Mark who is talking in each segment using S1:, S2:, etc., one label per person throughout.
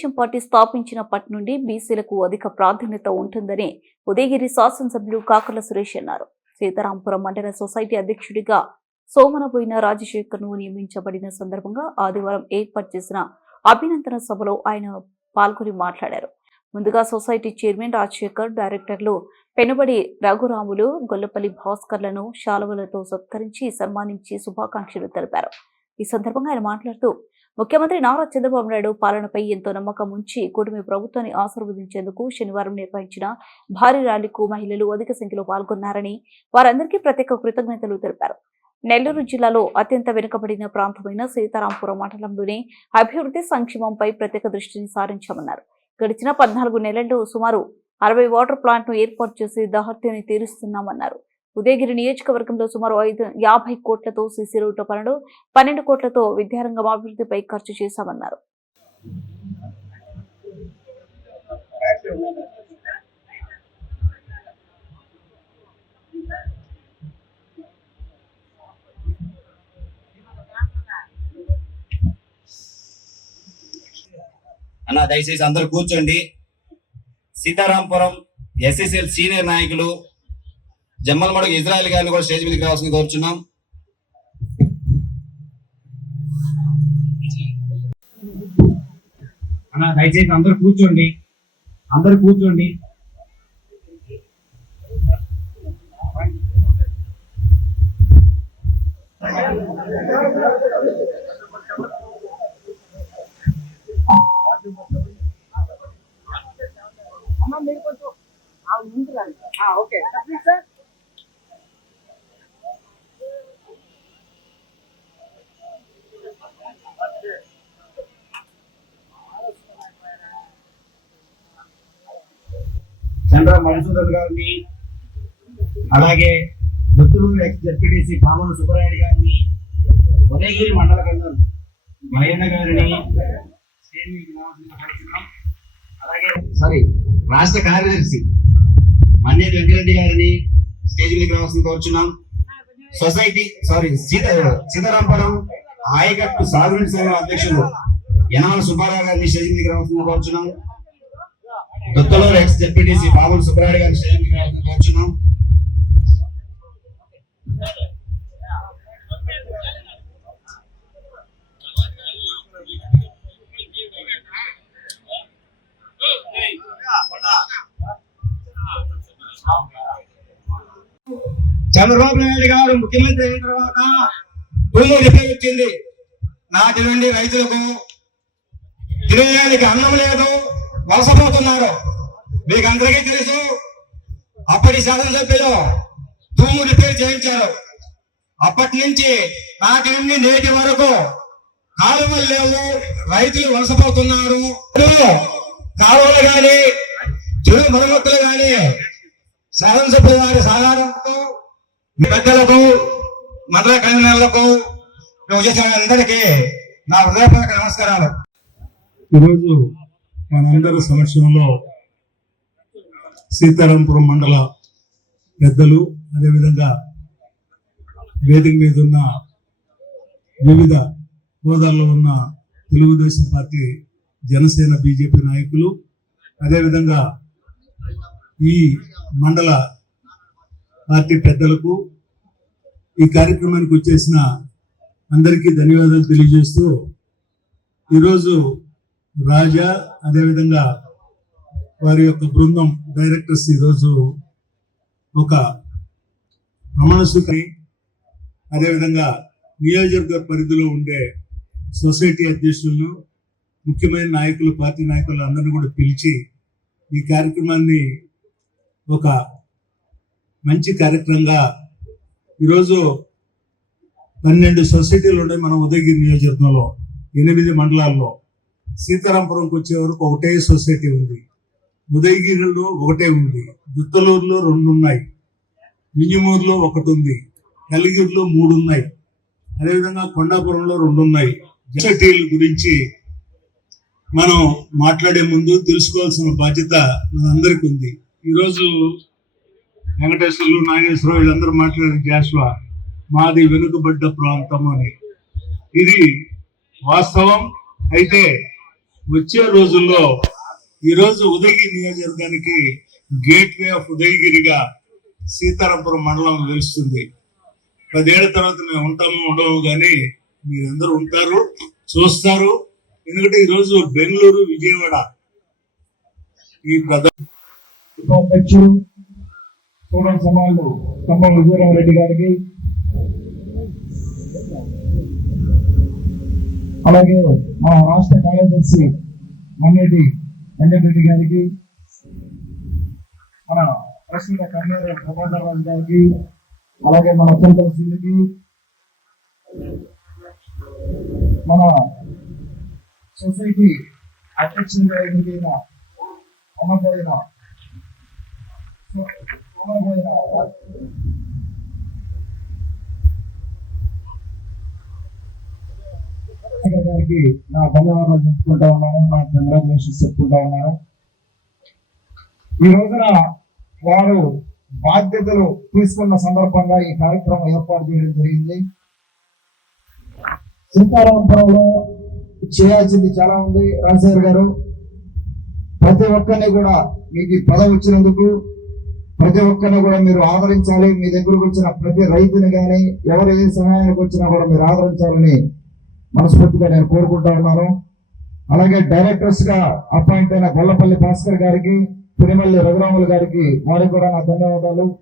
S1: Telugu Desam party స్థాపించినప్పటి నుండి బీసీలకు అధిక ప్రాధాన్యత ఉంటుందని ఉదయగిరి శాసనసభ్యులు కాకర్ల సురేష్ అన్నారు. సీతారాంపురం మండల సొసైటీ అధ్యక్షుడిగా సోమనబోయిన రాజశేఖర్ను నియమించబడిన సందర్భంగా ఆదివారం ఏర్పాటు చేసిన అభినందన సభలో ఆయన పాల్గొని మాట్లాడారు. ముందుగా సొసైటీ చైర్మన్ రాజశేఖర్ డైరెక్టర్లు పెనుబడి రఘురాములు గొల్లపల్లి భాస్కర్లను శాలువలతో సత్కరించి సన్మానించి శుభాకాంక్షలు తెలిపారు. ఈ సందర్భంగా ఆయన మాట్లాడుతూ ముఖ్యమంత్రి నారా చంద్రబాబు నాయుడు పాలనపై ఎంతో నమ్మకం ఉంచి కూటమి ప్రభుత్వాన్ని ఆశీర్వదించేందుకు శనివారం నిర్వహించిన భారీ ర్యాలీకు మహిళలు అధిక సంఖ్యలో పాల్గొన్నారని వారందరికీ ప్రత్యేక కృతజ్ఞతలు తెలిపారు. నెల్లూరు జిల్లాలో అత్యంత వెనుకబడిన ప్రాంతమైన సీతారాంపురం మండలంలోనే అభివృద్ధి సంక్షేమంపై ప్రత్యేక దృష్టిని సారించామన్నారు. గడిచిన పద్నాలుగు నెలల్లో సుమారు అరవై వాటర్ ప్లాంట్ను ఏర్పాటు చేసి దహర్తిని తీరుస్తున్నామన్నారు. ఉదయగిరి నియోజకవర్గంలో సుమారు ఐదు యాభై కోట్లతో సీసీ రోడ్ల పనులు పన్నెండు కోట్లతో విద్యారంగం అభివృద్ధిపై ఖర్చు చేశామన్నారు.
S2: అన్న దయచేసి అందరూ కూర్చోండి. సీతారాంపురం ఎస్ఎస్ఎల్ సీనియర్ నాయకులు జమ్మలమడుగు ఇజ్రాయెల్ గారిని కూడా స్టేజ్ మీదకి రావాల్సింది కోరుచున్నాం.
S3: అన్న దయచేసి అందరు కూర్చోండి. అందరు కూర్చోండి.
S4: ఓకే.
S3: చంద్ర మధుసూదన్ గారిని అలాగే బుద్ధులూరు ఎక్స్ జడ్పీటీసీ పామన సుబ్బరాయుడు గారిని ఉదయగిరి మండల కేంద్రం మహేంద్ర గారిని అలాగే సారీ రాష్ట్ర కార్యదర్శి మన్నేటి వెంకరెడ్డి గారిని స్టేజ్ మీద రావాల్సిన కోరుచున్నాం. సొసైటీ సారీ సీత సీతారాంపురం ఆయకట్టు సాగునీటి సంఘం అధ్యక్షులు యనమల సుబ్బారావు గారిని స్టేజ్ మీద రావాల్సిన కోరుచున్నాం. దొత్తలూరు ఎక్స్ జెడ్పీటీసీ బాబుల్ సుబ్రాయుడు గారి స్టేజ్ కోరుచున్నాం. చంద్రబాబు నాయుడు గారు ముఖ్యమంత్రి అయిన తర్వాత భూమి రిపేర్ వచ్చింది. నాటి నుండి రైతులకు తినేయడానికి అన్నం లేదు. వలసపోతున్నారు. మీకు అందరికీ తెలుసు అప్పటి శాసనసభ్యులు భూము రిపేర్ చేయించారు. అప్పటి నుంచి నాటి నుండి నేటి వరకు కాలువలు లేవు రైతులు వలసపోతున్నారు. కాలువలు గాని చెడు మరమ్మతులు గాని శాసనసభ్యుల వారి సహకారంతో మీ పెద్దలకు మండల కన్వీనర్లకు అందరికీ నా హృదయపూర్వక నమస్కారాలు.
S5: ఈరోజు మనందరి సమక్షంలో సీతారాంపురం మండల పెద్దలు అదేవిధంగా వేదిక మీద ఉన్న వివిధ హోదాల్లో ఉన్న తెలుగుదేశం పార్టీ జనసేన బీజేపీ నాయకులు అదేవిధంగా ఈ మండల పార్టీ పెద్దలకు ఈ కార్యక్రమానికి వచ్చేసిన అందరికీ ధన్యవాదాలు తెలియజేస్తూ ఈరోజు రాజా అదేవిధంగా వారి యొక్క బృందం డైరెక్టర్స్ ఈరోజు ఒక ప్రమాణ అదేవిధంగా నియోజకవర్గ పరిధిలో ఉండే సొసైటీ అధ్యక్షులను ముఖ్యమైన నాయకులు పార్టీ నాయకులు అందరినీ కూడా పిలిచి ఈ కార్యక్రమాన్ని ఒక మంచి కార్యక్రమంగా ఈరోజు పన్నెండు సొసైటీలు ఉన్నాయి. మన ఉదయగిరి నియోజకవర్గంలో ఎనిమిది మండలాల్లో సీతారాంపురంకి వచ్చే వరకు ఒకటే సొసైటీ ఉంది. ఉదయగిరిలో ఒకటే ఉంది. దుత్తలూరులో రెండు ఉన్నాయి వింజమూరులో ఒకటి ఉంది కలిగిరిలో మూడు ఉన్నాయి అదేవిధంగా కొండాపురంలో రెండు ఉన్నాయి సొసైటీల గురించి మనం మాట్లాడే ముందు తెలుసుకోవాల్సిన బాధ్యత మనందరికీ ఉంది. ఈరోజు వెంకటేశ్వర్లు నాగేశ్వరరావు వీళ్ళందరూ మాట్లాడిన జాస్వా మాది వెనుకబడ్డ ప్రాంతం అని. ఇది వాస్తవం. అయితే వచ్చే రోజుల్లో ఈ రోజు ఉదయగిరి నియోజకవర్గానికి గేట్ వే ఆఫ్ ఉదయగిరిగా సీతారాంపురం మండలం వెలుస్తుంది. పదేళ్ళ తర్వాత మేము ఉంటాము ఉండము కానీ మీరందరూ ఉంటారు చూస్తారు. ఎందుకంటే ఈరోజు బెంగళూరు విజయవాడ ఈ ప్రధాన
S6: సమాలు విజయరామరెడ్డి గారికి అలాగే మా రాష్ట్ర కార్యదర్శి మన్నెడ్డి వెంకటరెడ్డి గారికి మన ప్రస్తుత కన్వీనర్ ప్రభాకర్ రాజు గారికి అలాగే మన చింతల సింధుకి మన సొసైటీ అధ్యక్షులుగా ఎన్నికైన అమ్మకైన అమ్మబోయిన గారికి నా ధన్యవాదాలు చెప్పుకుంటా ఉన్నాను నా కంగ్రాచులేషన్స్ చెప్పుకుంటా ఉన్నాను. ఈ రోజున వారు బాధ్యతలు తీసుకున్న సందర్భంగా ఈ కార్యక్రమం ఏర్పాటు చేయడం జరిగింది. సీతారామపురంలో చేయాల్సింది చాలా ఉంది. రాజశేఖర్ గారు ప్రతి ఒక్కరిని కూడా మీకు ఈ పదవి వచ్చినందుకు ప్రతి ఒక్కరిని కూడా మీరు ఆదరించాలి. మీ దగ్గరకు వచ్చిన ప్రతి రైతుని కానీ ఎవరు ఏ సహాయానికి వచ్చినా కూడా మీరు ఆదరించాలని మనస్ఫూర్తిగా నేను కోరుకుంటా ఉన్నాను. అలాగే డైరెక్టర్స్గా అపాయింట్ అయిన గొల్లపల్లి భాస్కర్ గారికి పిరిమల్లి రఘురాములు గారికి వారికి కూడా నా ధన్యవాదాలు.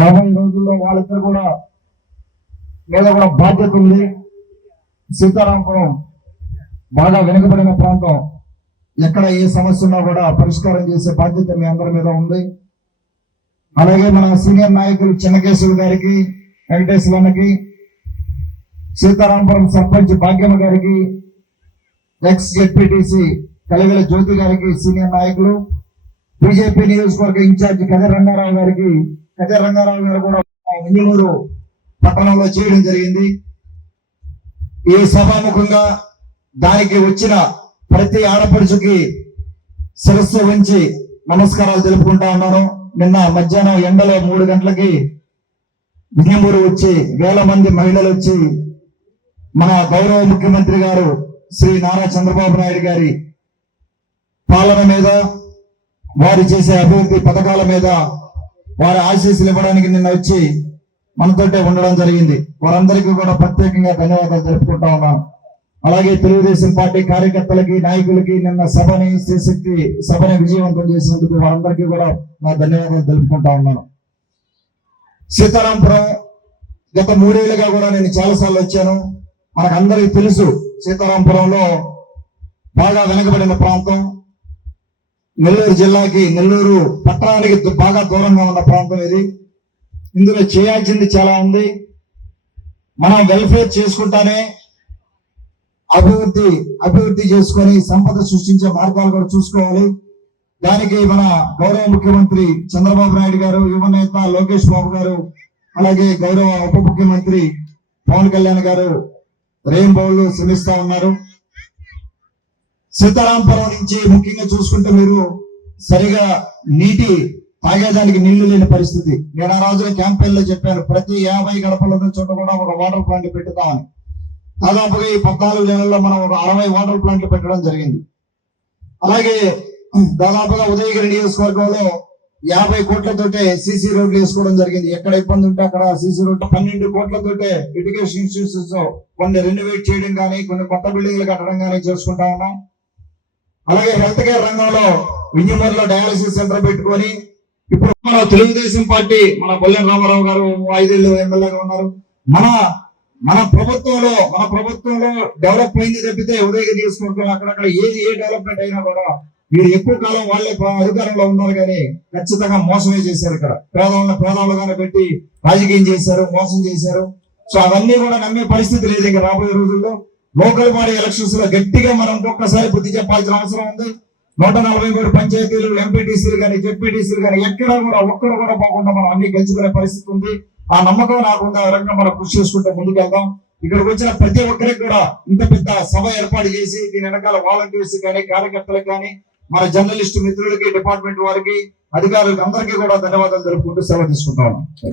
S6: రాబోయే రోజుల్లో వాళ్ళిద్దరు కూడా మీద కూడా బాధ్యత ఉంది. సీతారామపురం బాగా వెనుకబడిన ప్రాంతం. ఎక్కడ ఏ సమస్య ఉన్నా కూడా పరిష్కారం చేసే బాధ్యత మీ అందరి మీద ఉంది. అలాగే మన సీనియర్ నాయకులు చిన్నకేశ్వరు గారికి వెంకటేశ్వరకి సీతారామపురం సర్పంచ్ భాగ్యమ్మ గారికి ఎక్స్ జెడ్పీటీసీ కలివేల జ్యోతి గారికి సీనియర్ నాయకులు బీజేపీ నియోజకవర్గ ఇన్ఛార్జ్ కజర్ రంగారావు గారికి కజర్ రంగారావు గారు కూడా ఇంజనూరు పట్టణంలో చేయడం జరిగింది. ఈ సభాముఖంగా దానికి వచ్చిన ప్రతి ఆడపడుచుకి శిరస్సు ఉంచి నమస్కారాలు తెలుపుకుంటా ఉన్నాను. నిన్న మధ్యాహ్నం ఎండలో మూడు గంటలకి బియ్యంబూరు వచ్చి వేల మంది మహిళలు వచ్చి మన గౌరవ ముఖ్యమంత్రి గారు శ్రీ నారా చంద్రబాబు నాయుడు గారి పాలన మీద వారు చేసే అభివృద్ధి పథకాల మీద వారి ఆశీస్సులు ఇవ్వడానికి నిన్న వచ్చి మనతోటే ఉండడం జరిగింది. వారందరికీ కూడా ప్రత్యేకంగా ధన్యవాదాలు జరుపుకుంటా ఉన్నాను. అలాగే తెలుగుదేశం పార్టీ కార్యకర్తలకి నాయకులకి నిన్న సభని శ్రీశక్తి సభని విజయవంతం చేసినందుకు వారందరికీ కూడా నా ధన్యవాదాలు తెలుపుకుంటా ఉన్నాను. సీతారాంపురం గత మూడేళ్ళుగా కూడా నేను చాలాసార్లు వచ్చాను. మనకందరికీ తెలుసు సీతారాంపురంలో బాగా వెనకబడిన ప్రాంతం. నెల్లూరు జిల్లాకి నెల్లూరు పట్టణానికి బాగా దూరంగా ఉన్న ప్రాంతం ఇది. ఇందులో చేయాల్సింది చాలా ఉంది. మనం వెల్ఫేర్ చేసుకుంటానే అభివృద్ధి అభివృద్ధి చేసుకొని సంపద సృష్టించే మార్గాలు కూడా చూసుకోవాలి. దానికి మన గౌరవ ముఖ్యమంత్రి చంద్రబాబు నాయుడు గారు యువ నేత లోకేష్ బాబు గారు అలాగే గౌరవ ఉప ముఖ్యమంత్రి పవన్ కళ్యాణ్ గారు రెయిన్బోలు శ్రమిస్తా ఉన్నారు. సీతారాంపురం నుంచి ముఖ్యంగా చూసుకుంటే మీరు సరిగా నీటి తాగేదానికి నీళ్ళు లేని పరిస్థితి. నేను ఆ రోజున క్యాంపెయిన్లో చెప్పాను ప్రతి యాభై గడపల ఉన్న చోట కూడా ఒక వాటర్ ప్లాంట్ పెట్టుతామని. దాదాపుగా ఈ పద్నాలుగు నెలల్లో మనం ఒక అరవై వాటర్ ప్లాంట్లు పెట్టడం జరిగింది. అలాగే దాదాపుగా ఉదయగిరి నియోజకవర్గంలో యాభై కోట్లతోటే సీసీ రోడ్లు వేసుకోవడం జరిగింది. ఎక్కడ ఇబ్బంది ఉంటే అక్కడ సీసీ రోడ్లు పన్నెండు కోట్లతోటే ఎడ్యుకేషన్ ఇన్స్టిట్యూషన్స్ కొన్ని రెనోవేట్ చేయడం కానీ కొన్ని కొత్త బిల్డింగ్లు కట్టడం కానీ చేసుకుంటా ఉన్నాం. అలాగే హెల్త్ కేర్ రంగంలో వింజమూరులో డయాలసిస్ సెంటర్ పెట్టుకొని ఇప్పుడు మన తెలుగుదేశం పార్టీ మన బొల్లెన్ రామారావు గారు ఐదేళ్ళు ఎమ్మెల్యేగా ఉన్నారు. మన మన ప్రభుత్వంలో మన ప్రభుత్వంలో డెవలప్ అయింది తప్పితే ఉదయగిరి నియోజకవర్గం అక్కడక్కడ ఏది ఏ డెవలప్మెంట్ అయినా కూడా వీరు ఎక్కువ కాలం వాళ్ళే అధికారంలో ఉన్నారు కానీ ఖచ్చితంగా మోసమే చేశారు ఇక్కడ. పేదవాళ్ళని పేదవాళ్ళుగానే పెట్టి రాజకీయం చేశారు మోసం చేశారు. సో అవన్నీ కూడా నమ్మే పరిస్థితి లేదు ఇంకా రాబోయే రోజుల్లో. లోకల్ బాడీ ఎలక్షన్స్లో గట్టిగా మనం ఒక్కొక్కసారి బుద్ధి చెప్పాల్సిన అవసరం ఉంది. నూట నలభై మూడు పంచాయతీలు ఎంపీటీసీలు కానీ జెడ్పీటీసీలు కానీ ఎక్కడ కూడా ఒక్కడ కూడా పోకుండా మనం అన్ని గెలుచుకునే పరిస్థితి ఉంది. ఆ నమ్మకం రాకుండా రంగం మనం కృషి చేసుకుంటూ ముందుకెళ్దాం. ఇక్కడికి వచ్చిన ప్రతి ఒక్కరికి కూడా ఇంత పెద్ద సభ ఏర్పాటు చేసి దీని వెనకాల వాలంటీర్స్ కానీ కార్యకర్తలకు కానీ మన జర్నలిస్ట్ మిత్రులకి డిపార్ట్మెంట్ వారికి అధికారులకు అందరికీ కూడా ధన్యవాదాలు తెలుపుకుంటూ సెలవు తీసుకుంటాను